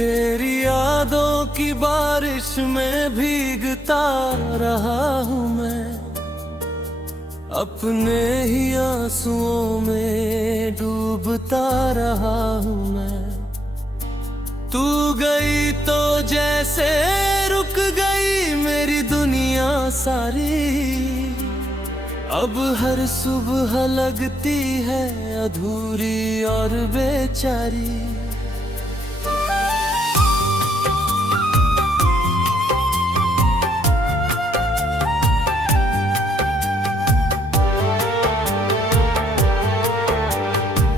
तेरी यादों की बारिश में भीगता रहा हूँ मैं, अपने ही आंसुओं में डूबता रहा हूँ मैं। तू गई तो जैसे रुक गई मेरी दुनिया सारी, अब हर सुबह लगती है अधूरी और बेचारी।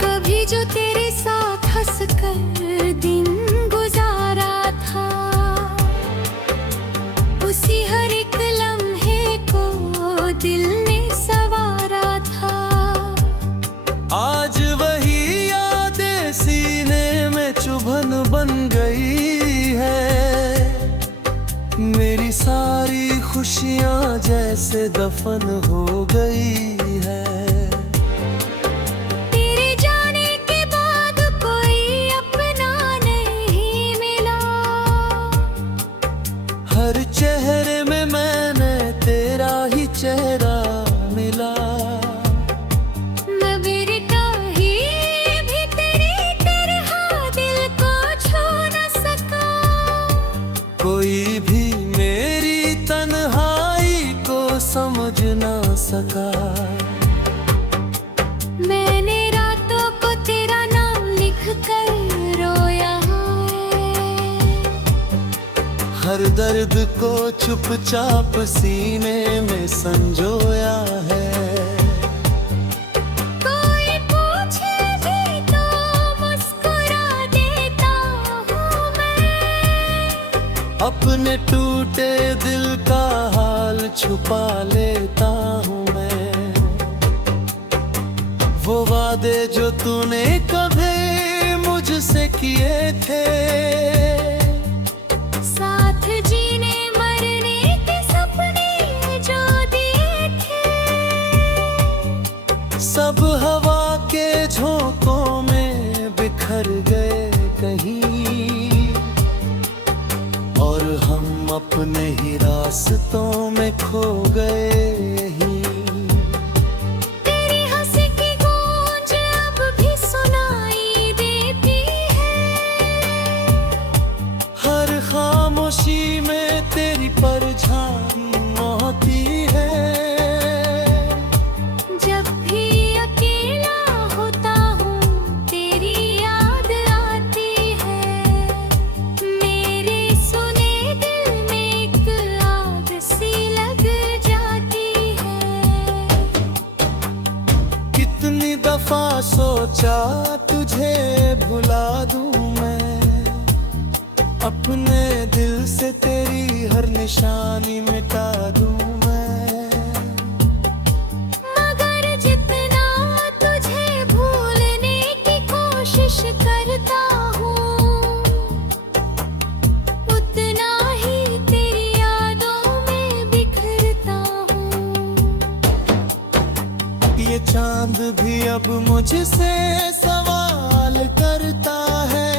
कभी जो तेरे साथ हंस कर दिन गुजारा था, उसी हर एक लम्हे को दिल ने सवारा था। आज वही यादें सीने में चुभन बन गई है, मेरी सारी खुशियाँ जैसे दफन हो गई है। तेरे जाने के बाद कोई अपना नहीं मिला, हर चेहरे में मैंने तेरा ही चेहरा मिला। मैं बेटा ही भी तेरी तरह दिल को छू न सका, कोई भी मेरी तन्हाई को समझ ना सका। मैंने रातों को तेरा नाम लिख कर रोया है, हर दर्द को चुपचाप सीने में संजोया है। कोई पूछे भी तो मुस्कुरा देता हूँ मैं, अपने टूटे दिल का हाल छुपा लेता हूँ मैं। वो वादे जो तूने कभी मुझसे किए थे, साथ जीने मरने के सपने जो दिए थे, सब हवा के झोंकों में बिखर गए कहीं, और हम अपने ही रास्तों में खो गए यहीं। तेरी हंसी की गूंज अब भी सुनाई देती है, हर खामोशी में तेरी परछाई होती है। जब भी अकेला होता हूँ तेरी याद आती है, मेरे सुने दिल में एक आग सी लग जाती है। कितनी दफा सोचा तुझे भुला दूं मैं, अपने दिल से तेरी हर निशानी मिटा दूं मैं। मगर जितना तुझे भूलने की कोशिश करता हूँ, उतना ही तेरी यादों में बिखरता हूँ। ये चांद भी अब मुझसे सवाल करता है,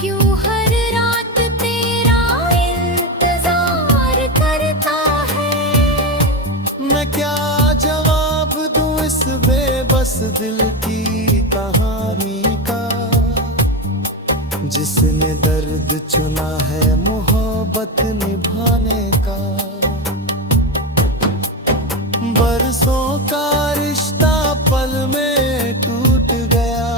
क्यों हर रात तेरा इंतजार करता है। मैं क्या जवाब दूं इस बेबस दिल की कहानी का, जिसने दर्द चुना है मोहब्बत निभाने का। बरसों का रिश्ता पल में टूट गया,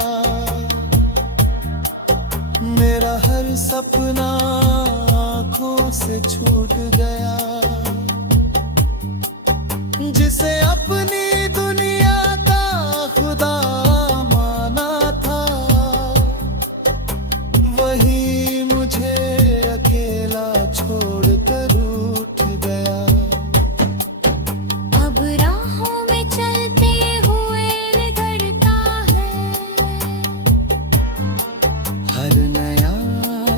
मेरा हर सपना आँखों से छूट गया। जिसे अपनी दुनिया का खुदा माना था, वही मुझे अकेला छोड़कर उठ गया। अब राहों में चलते हुए निकलता है, हर नया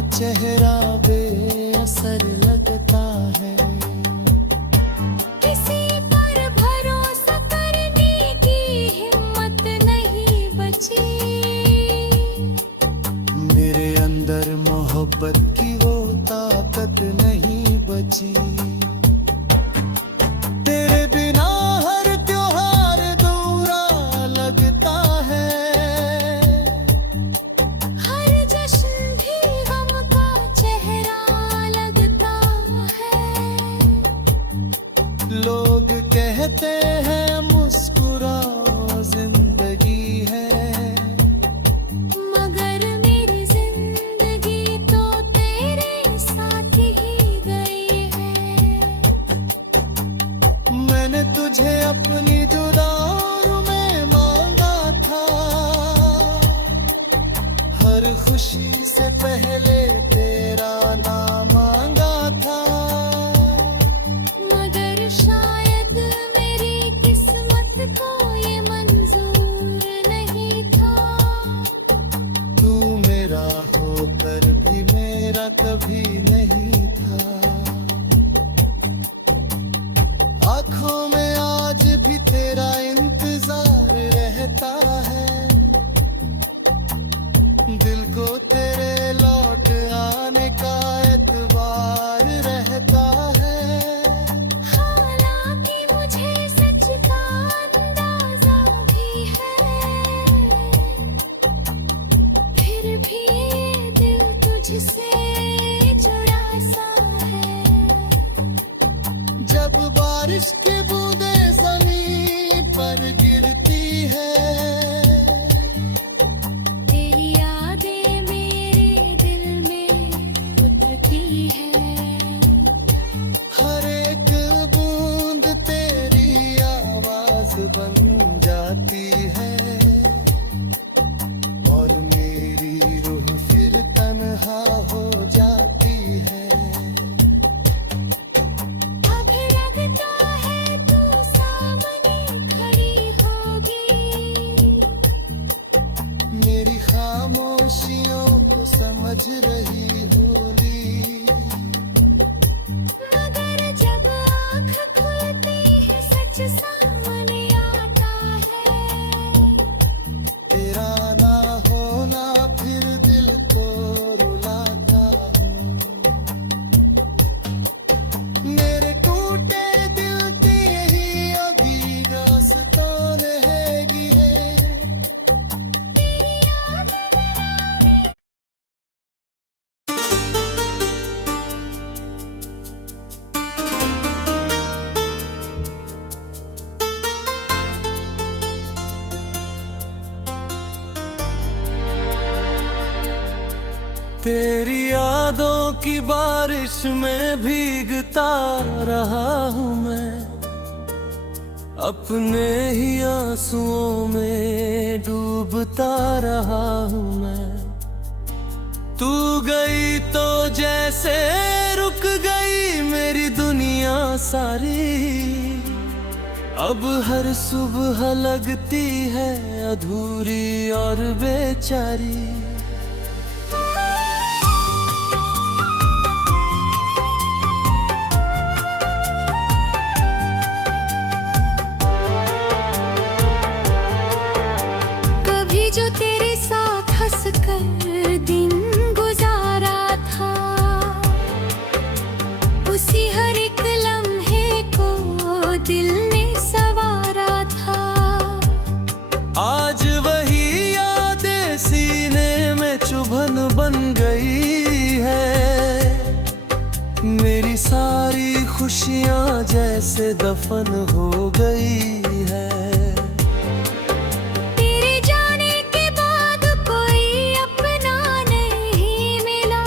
चेहरा बेअसर लगता है। किसी पर भरोसा करने की हिम्मत नहीं बची, मेरे अंदर मोहब्बत की वो ताकत नहीं बची। तेरे बिना हर त्योहार अधूरा लगता है, हर जश्न भी गम का चेहरा लगता है। लोग कहते हैं मुस्कुराओ जिंदगी है, मगर मेरी जिंदगी तो तेरे साथ ही गई है। मैंने तुझे अपनी जुदाई में मांगा था, हर खुशी से पहले तेरा नाम मांगा था। मगर शायद मेरी किस्मत को ये मंजूर नहीं था। तू मेरा होकर भी मेरा कभी नहीं था। आँखों में आज भी तेरा इंतजार रहता है, दिल को तेरे लौट आने का एतबार रहता है। हालांकि मुझे सच का अंदाजा भी है, फिर भी ये दिल तुझसे जुड़ा सा है। जब बारिश की बूंदें ज़मीन पर गिरती है, तेरी यादें मेरे दिल में उतरती है। हर एक बूंद तेरी आवाज बन जाती है, और मेरी रूह फिर तन्हा हो जाती है। अब लगता है तू सामने खड़ी होगी, मेरी खामोशियों को समझ रही होगी। मगर जब आँख खुलती है सच सामने आता है। तेरा ना होना फिर दिल को रुलाता हूँ। मेरे टूटे दिल की यही अभी दास्तान हैगी है। तेरी यादों की बारिश में भीगता रहा हूँ मैं, अपने ही आंसुओं में डूबता रहा हूँ मैं। तू गई तो जैसे रुक गई मेरी दुनिया सारी, अब हर सुबह लगती है अधूरी और बेचारी। कभी जो तेरे साथ हंस कर दिन गुजारा था, उसी हर एक लम्हे को दिल ने सवारा था। आज वही यादें सीने में चुभन बन गई है, मेरी सारी खुशियाँ जैसे दफन हो गई है। तेरे जाने के बाद कोई अपना नहीं मिला,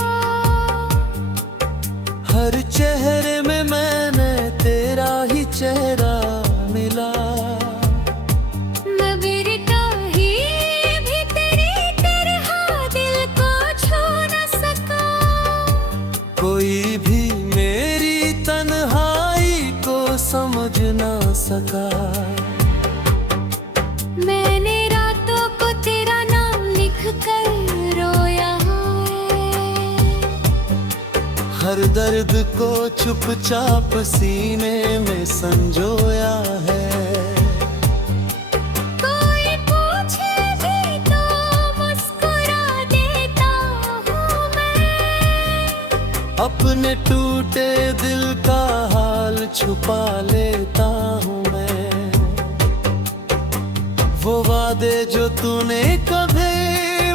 हर चेहरे में मैंने तेरा ही चेहरा मिला। मगर कहीं भी तेरी तरह दिल को छू न सका। कोई भी मेरी तन्हाई को समझ ना सका। मैंने रातों को तेरा नाम लिख कर रोया है, हर दर्द को चुपचाप सीने में संजोया है। कोई पूछे भी तो मुस्कुरा देता हूँ मैं, अपने टूटे दिल का हाल छुपा लेता हूँ मैं। वो वादे जो तूने कभी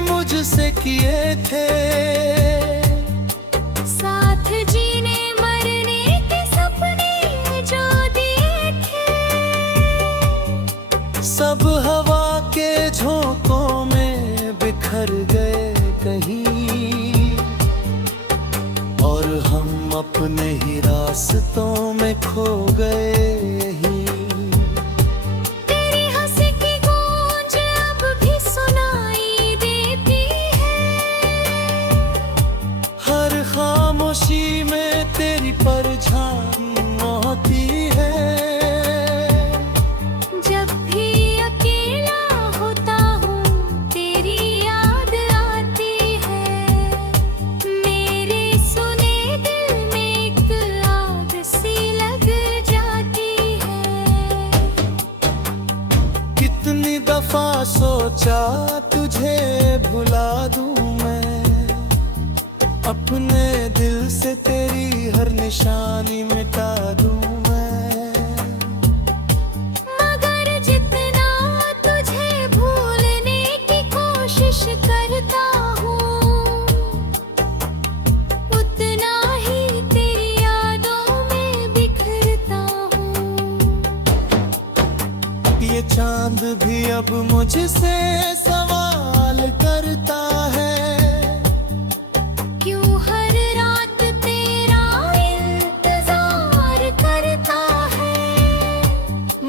मुझसे किए थे, साथ जीने मरने के सपने जो दिए थे, सब हवा के झोंकों में बिखर गए कहीं, और हम अपने ही रास्तों में खो गए यहीं। तेरी हंसी की गूंज अब भी सुनाई देती है, हर खामोशी में तेरी परछाई होती है। जब भी अकेला होता हूँ तेरी याद आती है, मेरे सुने दिल में एक आग सी लग जाती है। कितनी दफा सोचा तुझे भुला दूं मैं, अपने दिल से तेरी हर निशानी मिटा दूं मैं। मगर जितना तुझे भूलने की कोशिश करता हूँ, उतना ही तेरी यादों में बिखरता हूँ। ये चांद भी अब मुझसे सवाल करता है, क्यों हर रात तेरा इंतजार करता है।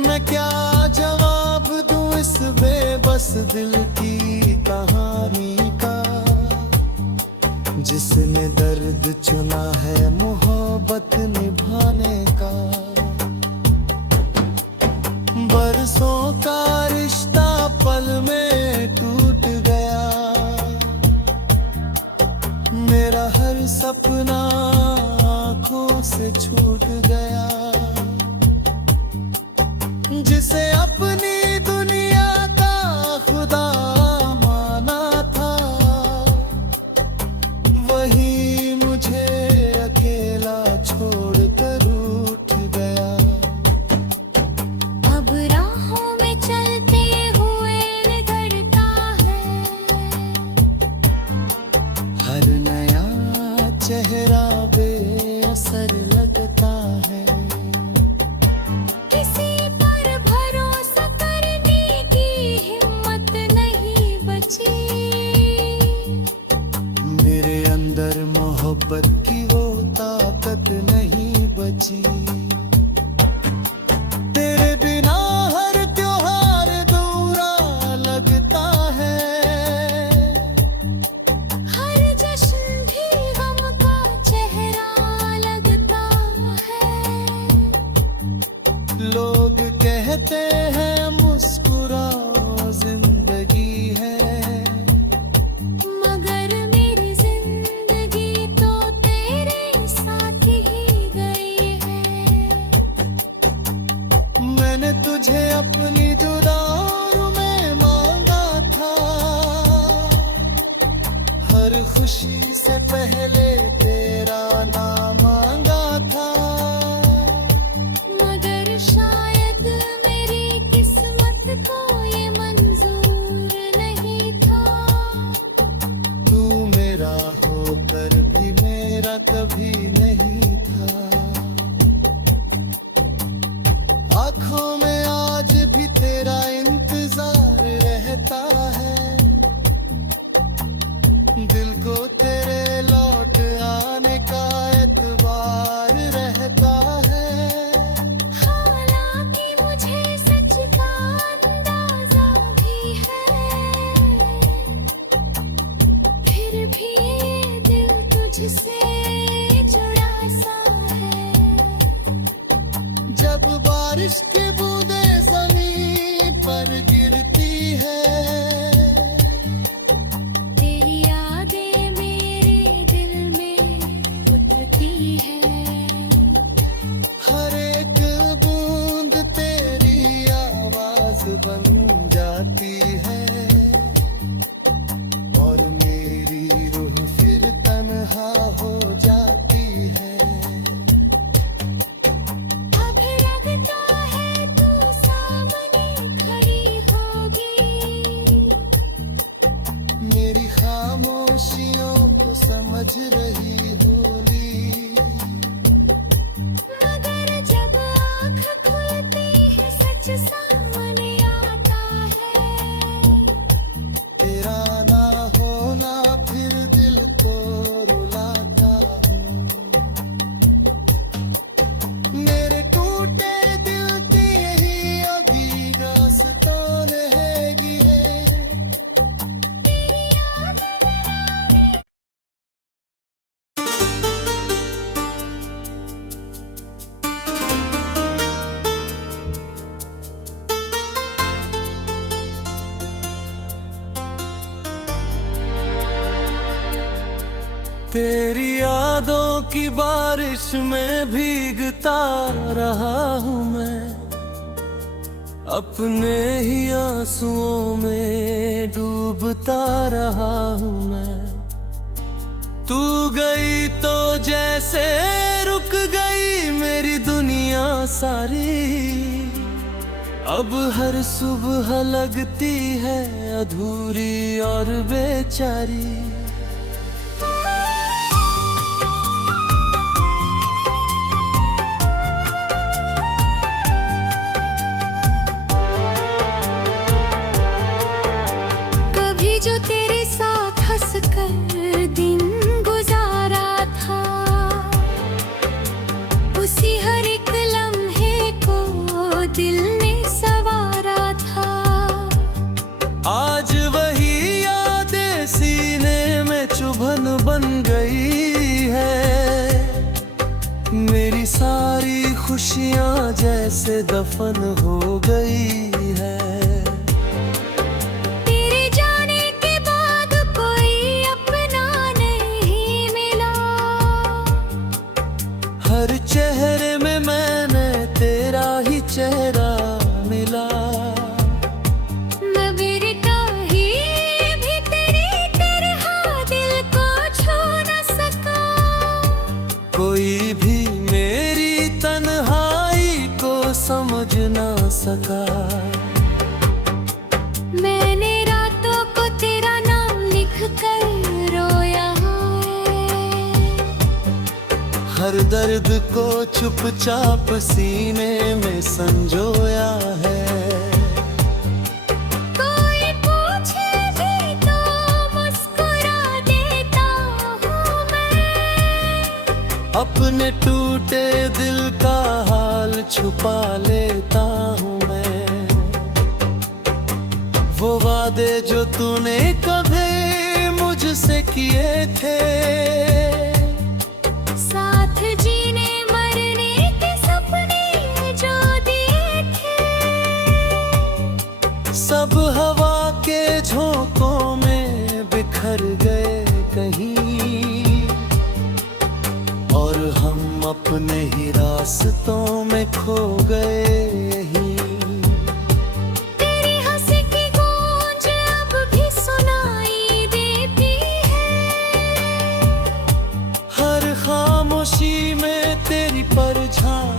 मैं क्या जवाब दूं इस बेबस दिल की कहानी का, जिसने दर्द चुना है मोहब्बत निभाने का। बरसों का रिश्ता पल में टूट गया, मेरा हर सपना आंखों से छूट गया। जिसे अपनी दुनिया का खुदा माना था, वही मुझे अकेला छोड़कर उठ गया। अब राहों में चलते हुए निकलता है, हर नया चेहरा बेअसर लगता है। किसी पर भरोसा करने की हिम्मत नहीं बची, मेरे अंदर मोहब्बत की वो ताकत नहीं बची। तेरे बिना हर त्योहार अधूरा लगता है, हर जश्न भी गम का चेहरा लगता है। लोग कहते हैं मुस्कुराओ जिंदगी है, मगर मेरी जिंदगी तो तेरे साथ ही गई है। मैंने तुझे अपनी जुदाई में मांगा था, हर खुशी से पहले तेरा नाम मांगा था। मगर शायद मेरी किस्मत को ये मंजूर नहीं था। तू मेरा होकर भी मेरा कभी नहीं था। आँखों में आज भी तेरा इंतजार रहता है, दिल को तेरे लौट आने का एतबार रहता है। हालांकि मुझे सच का अंदाजा भी है, फिर भी ये दिल तुझसे जुड़ा सा है। जब बारिश की बूंदें ज़मीन पर गिरती है, तेरी यादें मेरे दिल में उतरती है। हर एक बूंद तेरी आवाज बन जाती है, और मेरी रूह फिर तन्हा हो जाती खामोशियों को समझ रही होगी। मगर जब आँख खुलती है सच सामने आता है। तेरा ना होना फिर दिल को रुलाता हूँ। मेरे टूटे दिल की यही अभी दास्तान हैगी है। तेरी यादों की बारिश में भीगता रहा हूँ मैं, अपने ही आंसुओं में डूबता रहा हूँ मैं। तू गई तो जैसे रुक गई मेरी दुनिया सारी। अब हर सुबह लगती है अधूरी और बेचारी। जो तेरे साथ हंस कर दिन गुजारा था, उसी हर एक लम्हे को दिल ने संवारा था। आज वही यादें सीने में चुभन बन गई है। मेरी सारी खुशियाँ जैसे दफन हो गई है। हर चेहरे में मैंने तेरा ही चेहरा मिला। मैं मेरे काहे भी तेरी तरह दिल को छू न सका। कोई भी मेरी तन्हाई को समझ ना सका। मैंने रातों को तेरा नाम लिख कर रोया हर दर्द को चुपचाप सीने में संजोया है। कोई पूछे भी तो मुस्कुरा देता हूँ मैं। अपने टूटे दिल का हाल छुपा लेता हूँ मैं। वो वादे जो तूने कभी मुझसे किए थे, साथ जीने मरने के सपने जो दिए थे, सब हवा के झोंकों में बिखर गए कहीं। और हम अपने ही रास्तों में खो गए यहीं। तेरी हंसी की गूंज अब भी सुनाई देती है। हर खामोशी में तेरी परछाई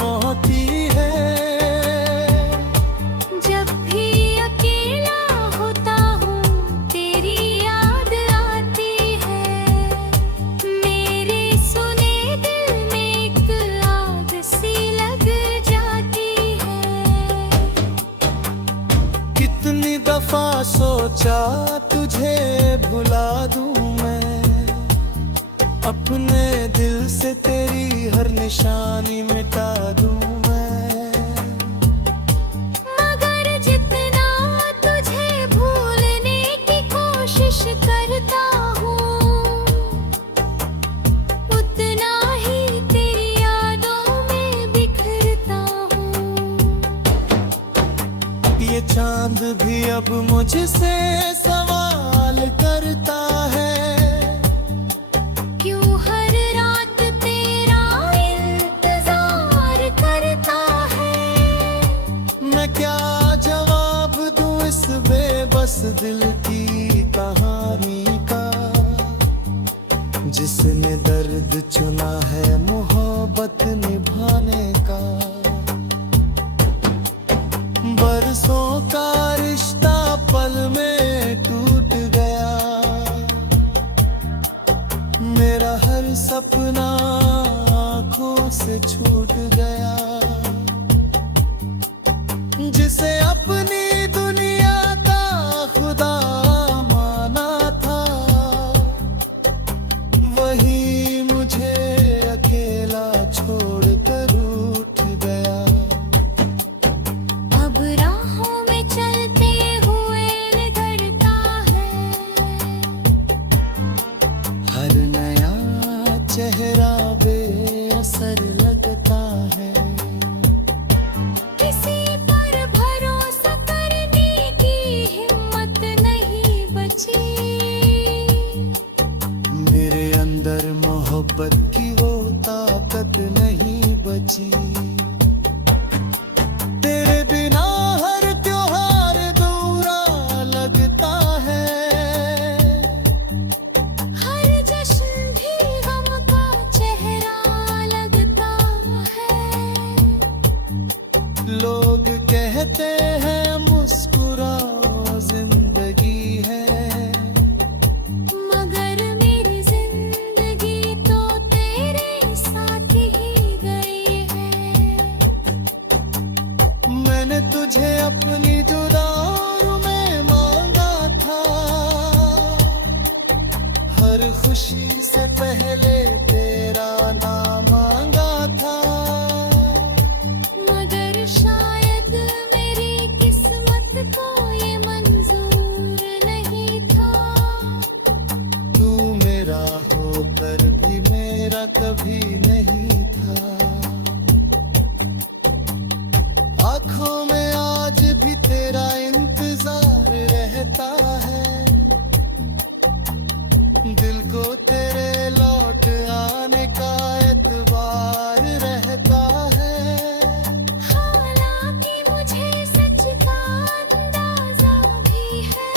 होती है। जब भी अकेला होता हूँ तेरी याद आती है। मेरे सुने दिल में एक आग सी लग जाती है। कितनी दफा सोचा तुझे भुला दूं मैं, अपने दिल से तेरी हर निशानी मिटा दूं मैं। मगर जितना तुझे भूलने की कोशिश करता हूँ, उतना ही तेरी यादों में बिखरता हूँ। ये चांद भी अब मुझसे सवाल करता है। क्यों हर रात तेरा इंतजार करता है। मैं क्या जवाब दूं इस बेबस दिल की कहानी का, जिसने दर्द चुना है मोहब्बत निभाने का। बरसों का रिश्ता पल में टूट गया। हर सपना आँखों से छूट गया, जिसे अपनी दुनिया का खुदा माना था, वही मुझे अकेला छोड़कर उठ गया। अब राहों में चलते हुए निकलता है, हर नया चेहरा बेअसर लगता है। किसी पर भरोसा करने की हिम्मत नहीं बची, मेरे अंदर मोहब्बत की वो ताकत नहीं बची। तेरे बिना हर त्योहार अधूरा लगता है, हर जश्न भी गम का चेहरा लगता है। लोग कहते हैं मुस्कुराओ जिंदगी है, मगर मेरी जिंदगी तो तेरे साथ ही गई है। मैंने तुझे अपनी जुदाई में मांगा था, हर खुशी से पहले तेरा नाम मांगा था। मगर शायद मेरी किस्मत को ये मंजूर नहीं था। तू मेरा होकर भी मेरा कभी नहीं था। आँखों में आज भी तेरा इंतजार रहता है, दिल को तेरे लौट आने का एतबार रहता है। हालांकि मुझे सच का अंदाजा भी है,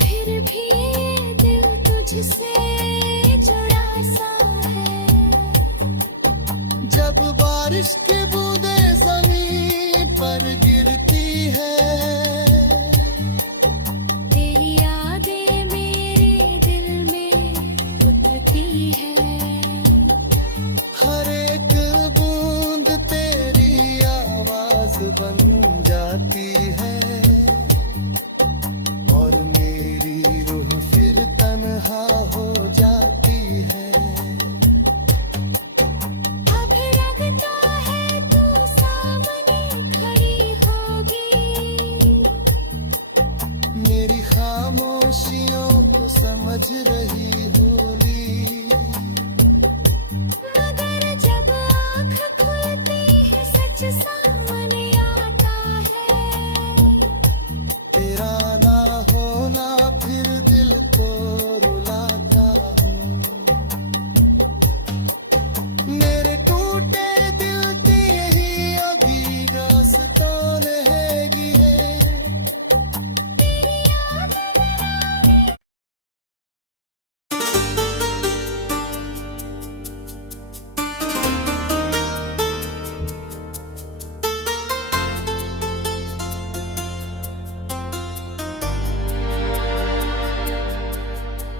फिर भी ये दिल तुझसे जुड़ा सा है। जब बारिश की बूंदें ज़मीन पर गिरती है, तेरी यादें मेरे दिल में उतरती है। हर एक बूंद तेरी आवाज बन जाती है, और मेरी रूह फिर तन्हा हो जाती है। अब लगता है तू सामने खड़ी होगी, मेरी खामोशियों को समझ रही होगी। मगर जब आँख खुलती है सच सामने आता है। तेरा ना होना फिर दिल को रुलाता हूँ। मेरे टूटे दिल की यही अभी दास्तान हैगी है।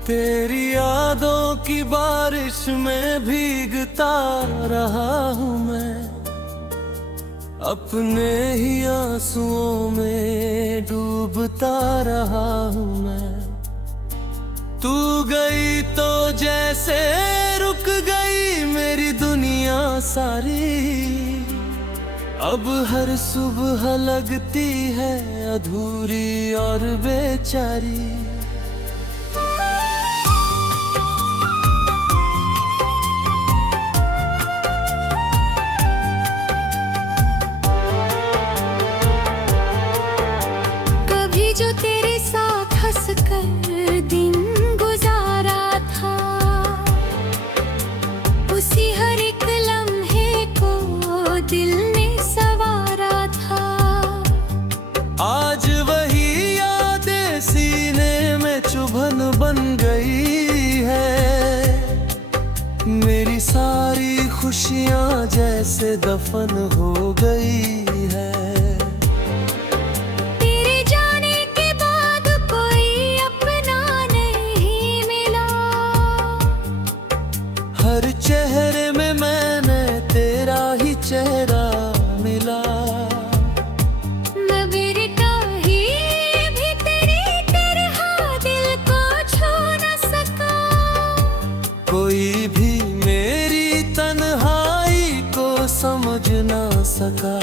तेरी यादों की बारिश में भीगता रहा हूँ मैं, अपने ही आंसुओं में डूबता रहा हूँ मैं। तू गई तो जैसे रुक गई मेरी दुनिया सारी, अब हर सुबह लगती है अधूरी और बेचारी। कभी जो तेरे साथ हंस कर दिन गुजारा था, उसी हर एक लम्हे को दिल ने सवारा था। आज वही यादें सीने में चुभन बन गई है, मेरी सारी खुशियाँ जैसे दफन हो गई है। तेरे जाने के बाद कोई अपना नहीं मिला, सका।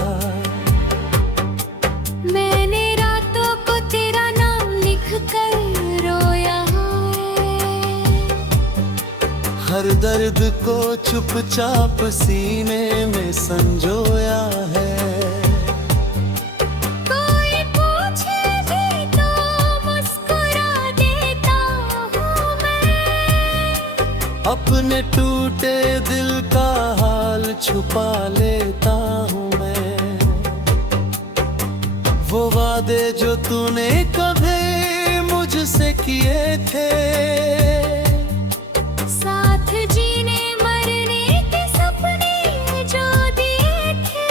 मैंने रातों को तेरा नाम लिख कर रोया है। हर दर्द को चुपचाप सीने में संजोया है। कोई पूछे भी तो मुस्कुरा देता हूँ मैं। अपने टूटे दिल का हाल छुपा लेता हूँ मैं। वो वादे जो तूने कभी मुझसे किए थे, साथ जीने मरने के सपने जो दिए थे,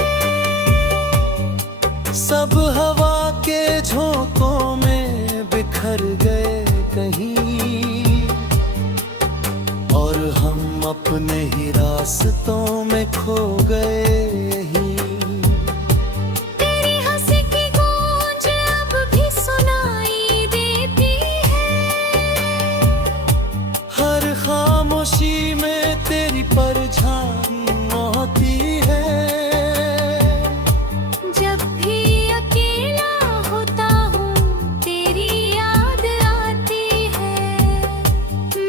सब हवा के झोंकों में बिखर गए कहीं। और हम अपने ही रास्तों में खो गए यहीं। तेरी हंसी की गूंज अब भी सुनाई देती है। हर खामोशी में तेरी परछाई होती है। जब भी अकेला होता हूँ तेरी याद आती है।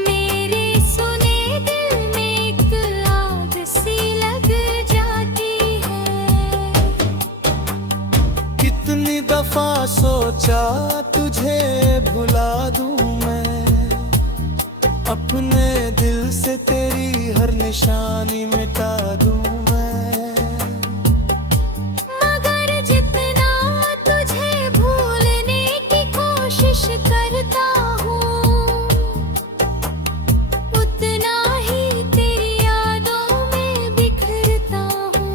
मेरे सुने दिल में एक आग सी लग जाती है। कितनी दफा सोचा तुझे भुला दूं मैं, अपने दिल से तेरी हर निशानी मिटा दूं मैं। मगर जितना तुझे भूलने की कोशिश करता हूँ, उतना ही तेरी यादों में बिखरता हूँ।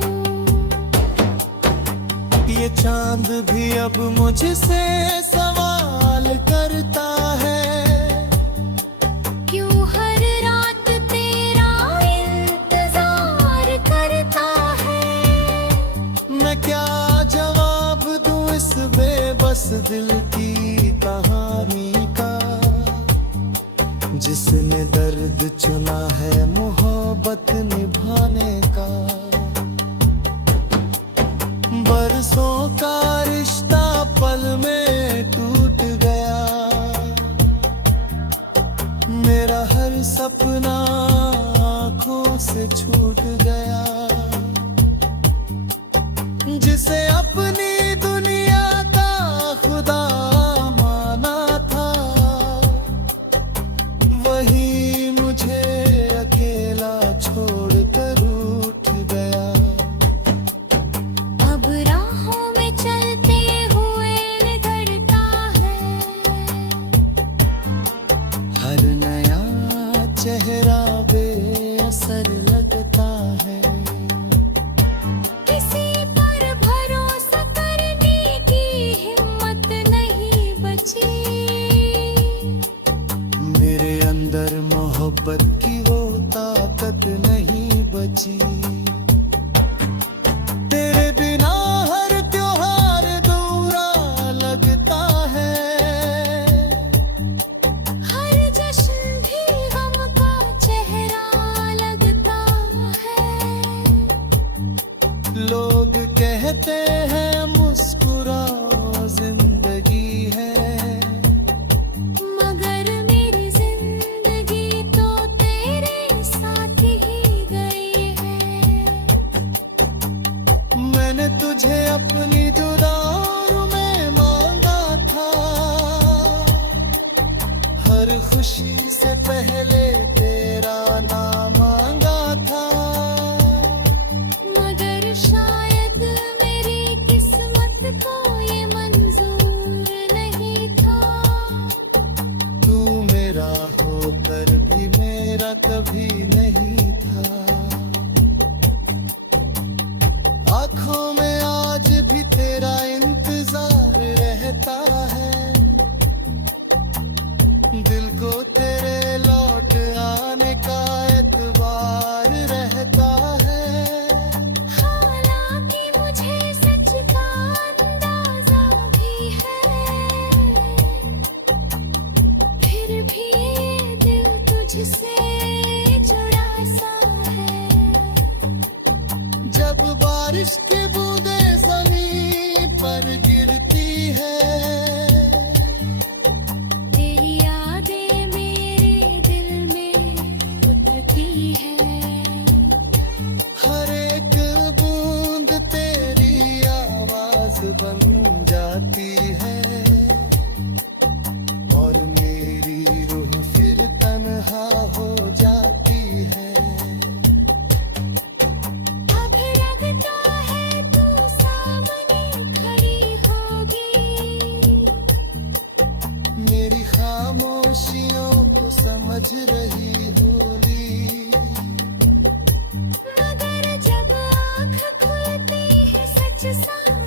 ये चांद भी अब मुझसे सवाल करता है, क्यों हर रात तेरा इंतजार करता है। मैं क्या जवाब दूं इस बेबस दिल की कहानी का, जिसने दर्द चुना है मोहब्बत निभाने का। बरसों का रिश्ता पल में टूट गया, मेरा हर सपना आंखों से छूट गया। जिसे अपनी दुनिया का खुदा माना था, वही मुझे अकेला छोड़कर उठ गया। अब राहों में चलते हुए निकलता है। हर नया चेहरा बेअसर लगता है। किसी पर भरोसा करने की हिम्मत नहीं बची। मेरे अंदर मोहब्बत की वो ताकत नहीं बची। तेरे बिना हर त्योहार अधूरा लगता है। हर जश्न भी गम का चेहरा लगता है। लोग कहते हैं मुस्कुराओ जिंदगी है, मगर मेरी जिंदगी तो तेरे साथ ही गई है। मैंने तुझे अपनी जुदाई में मांगा था। हर खुशी से पहले तेरा नाम मांगा था। मगर शायद मेरी किस्मत को ये मंजूर नहीं था। तू मेरा होकर भी मेरा कभी नहीं था। आँखों में आज भी तेरा इंतजार रहता है। दिल को तेरे लौट आने का एतबार रहता है। हालांकि मुझे सच का अंदाजा भी है, फिर भी ये दिल तुझसे जुड़ा सा है। जब बारिश की बूंद खामोशियों को समझ रही होली। मगर जब आँख खुलती है सच सामने